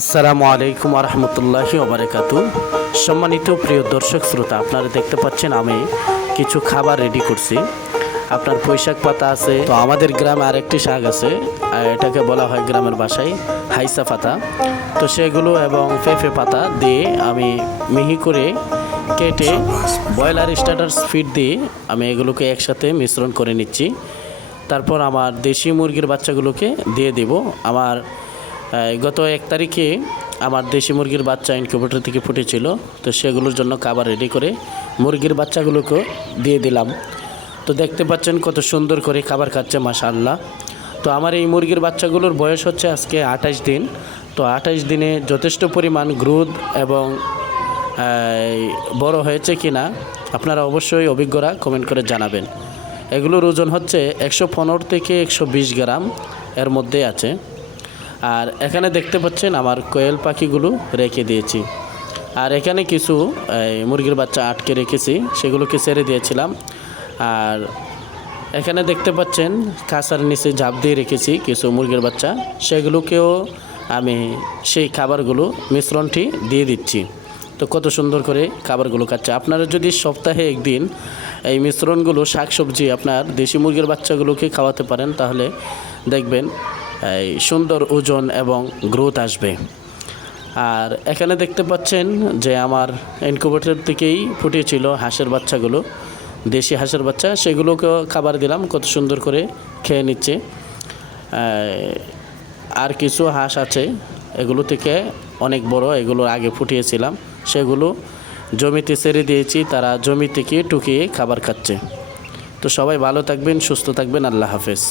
আসসালামু আলাইকুম রহমতুল্লাহি ওবারাকাতু। সম্মানিত প্রিয় দর্শক শ্রোতা, আপনারা দেখতে পাচ্ছেন আমি কিছু খাবার রেডি করছি। আপনার পুঁইশাক পাতা আছে, তো আমাদের গ্রামে আরেকটি শাক আছে, এটাকে বলা হয় গ্রামের ভাষায় হাইসা পাতা। তো সেগুলো এবং পেঁপে পাতা দিয়ে আমি মিহি করে কেটে ব্রয়লার স্টার্টার্স ফিড দিয়ে আমি এগুলোকে একসাথে মিশ্রণ করে নিচ্ছি। তারপর আমার দেশি মুরগির বাচ্চাগুলোকে দিয়ে দেব। আমার গত 1 তারিখে আমার দেশি মুরগির বাচ্চা ইনকিউবেটর থেকে ফুটেছিল, তো সেগুলোর জন্য খাবার রেডি করে মুরগির বাচ্চাগুলোকে দিয়ে দিলাম। তো দেখতে পাচ্ছেন কত সুন্দর করে খাবার খাচ্ছে, মাশাআল্লাহ। তো আমার এই মুরগির বাচ্চাগুলোর বয়স হচ্ছে আজকে 28 দিন। তো 28 দিনে যথেষ্ট পরিমাণ গ্রোথ এবং বড় হয়েছে কিনা আপনারা অবশ্যই অভিজ্ঞরা কমেন্ট করে জানাবেন। এগুলোর ওজন হচ্ছে 115 থেকে 120 গ্রাম এর মধ্যে আছে। আর এখানে দেখতে পাচ্ছেন আমার কোয়েল পাখিগুলো রেখে দিয়েছি। আর এখানে কিছু মুরগির বাচ্চা আটকে রেখেছি, সেগুলোকে ছেড়ে দিয়েছিলাম। আর এখানে দেখতে পাচ্ছেন কাঁচার নিচে ঝাঁপ দিয়ে রেখেছি কিছু মুরগির বাচ্চা, সেগুলোকেও আমি সেই খাবারগুলো মিশ্রণটি দিয়ে দিচ্ছি। তো কত সুন্দর করে খাবারগুলো খাচ্ছে। আপনারা যদি সপ্তাহে একদিন এই মিশ্রণগুলো শাকসবজি আপনার দেশি মুরগির বাচ্চাগুলোকে খাওয়াতে পারেন, তাহলে দেখবেন এই সুন্দর ওজন এবং গ্রোথ আসবে। আর এখানে দেখতে পাচ্ছেন যে আমার ইনকিউবেটর থেকেই ফুটেছিল হাঁসের বাচ্চাগুলো, দেশি হাঁসের বাচ্চা, সেগুলোকেও খাবার দিলাম, কত সুন্দর করে খেয়ে নিচ্ছে। আর কিছু হাঁস আছে, এগুলো থেকে অনেক বড়, এগুলো আগে ফুটিয়েছিলাম, সেগুলো জমিতে ছেড়ে দিয়েছি, তারা জমি থেকে টুকিয়ে খাবার খাচ্ছে। তো সবাই ভালো থাকবেন, সুস্থ থাকবেন, আল্লাহ হাফেজ।